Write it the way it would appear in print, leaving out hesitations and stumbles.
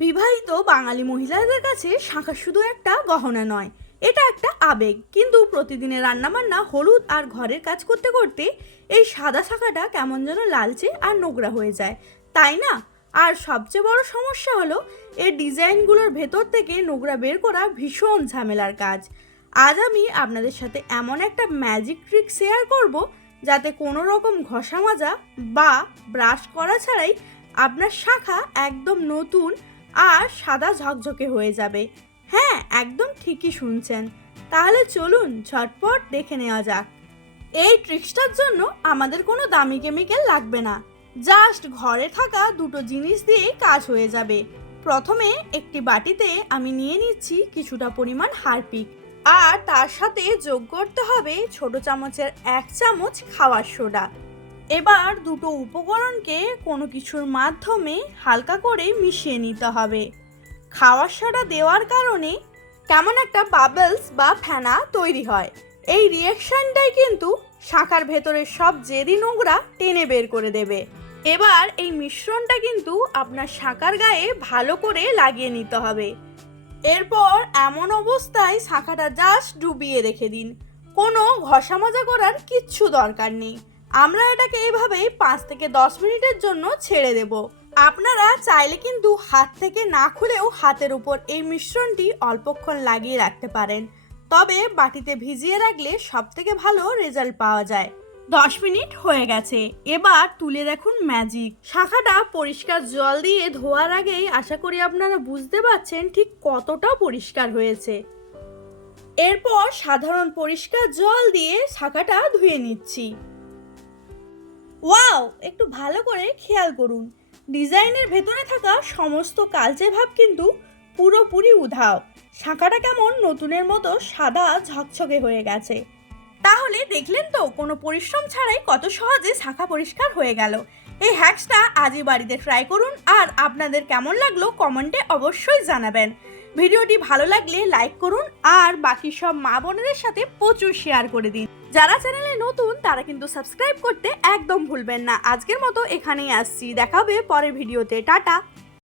বিবাহিত বাঙালি মহিলাদের কাছে শাঁখা শুধু একটা গহনা নয়, এটা একটা আবেগ। কিন্তু প্রতিদিনের রান্নাবান্না, হলুদ আর ঘরের কাজ করতে করতে এই সাদা শাঁখাটা কেমন যেন লালচে আর নোংরা হয়ে যায়, তাই না? আর সবচেয়ে বড় সমস্যা হলো এর ডিজাইনগুলোর ভেতর থেকে নোংরা বের করা ভীষণ ঝামেলার কাজ। আজ আমি আপনাদের সাথে এমন একটা ম্যাজিক ট্রিক শেয়ার করব যাতে কোনো রকম ঘষা মাজা বা ব্রাশ করা ছাড়াই আপনার শাঁখা একদম নতুন আর সাদা ঝকঝকে হয়ে যাবে। হ্যাঁ, একদম ঠিকই শুনছেন। তাহলে চলুন ঝটপট দেখে নেওয়া যাক। এই ট্রিক্সটার জন্য আমাদের কোনো দামি কেমিক্যাল লাগবে না, জাস্ট ঘরে থাকা দুটো জিনিস দিয়েই কাজ হয়ে যাবে। প্রথমে একটি বাটিতে আমি নিয়ে নিচ্ছি কিছুটা পরিমাণ হারপিক, আর তার সাথে যোগ করতে হবে ছোট চামচের 1 চামচ খাওয়ার সোডা। এবার দুটো উপকরণকে কোনো কিছুর মাধ্যমে হালকা করে মিশিয়ে নিতে হবে। খাওয়ার সোডা দেওয়ার কারণে কেমন একটা বাবলস বা ফেনা তৈরি হয়। এই রিঅ্যাকশনটাই কিন্তু শাঁখার ভেতরের সব জেদি নোংরা টেনে বের করে দেবে। এবার এই মিশ্রণটা কিন্তু আপনার শাঁখার গায়ে ভালো করে লাগিয়ে নিতে হবে। এরপর এমন অবস্থায় শাঁখাটা জাস্ট ডুবিয়ে রেখে দিন, কোনো ঘষা মাজা করার কিচ্ছু দরকার নেই। আমরা এটাকে এইভাবেই 5 থেকে 10 মিনিটের জন্য ছেড়ে দেব। আপনারা চাইলে কিন্তু হাত থেকে না খুলেও হাতের উপর এই মিশ্রণটি অল্পক্ষণ লাগিয়ে রাখতে পারেন, তবে বাটিতে ভিজিয়ে রাখলে সব থেকে ভালো রেজাল্ট পাওয়া যায়। 10 মিনিট হয়ে গেছে, এবার তুলে দেখুন ম্যাজিক। শাঁখাটা পরিষ্কার জল দিয়ে ধোয়ার আগেই আশা করি আপনারা বুঝতে পারছেন ঠিক কতটা পরিষ্কার হয়েছে। এরপর সাধারণ পরিষ্কার জল দিয়ে শাঁখাটা ধুয়ে নিচ্ছি। ওয়াও, একটু ভালো করে খেয়াল করুন, ডিজাইনের ভেতরে থাকা সমস্ত কালচে ভাব কিন্তু পুরোপুরি উধাও। শাঁখাটা কেমন নতুনের মতো সাদা ঝকঝকে হয়ে গেছে। তাহলে দেখলেন তো, কোনো পরিশ্রম ছাড়াই কত সহজে শাঁখা পরিষ্কার হয়ে গেল। এই হ্যাকসটা আজই বাড়িতে ট্রাই করুন, আর আপনাদের কেমন লাগলো কমেন্টে অবশ্যই জানাবেন। ভিডিওটি ভালো লাগলে লাইক করুন, আর বাকি সব মা বোনেদের সাথে প্রচুর শেয়ার করে দিন। যারা চ্যানেলে নতুন তারা কিন্তু সাবস্ক্রাইব করতে একদম ভুলবেন না। আজকের মতো এখানেই আসছি, দেখা হবে পরের ভিডিওতে। টাটা।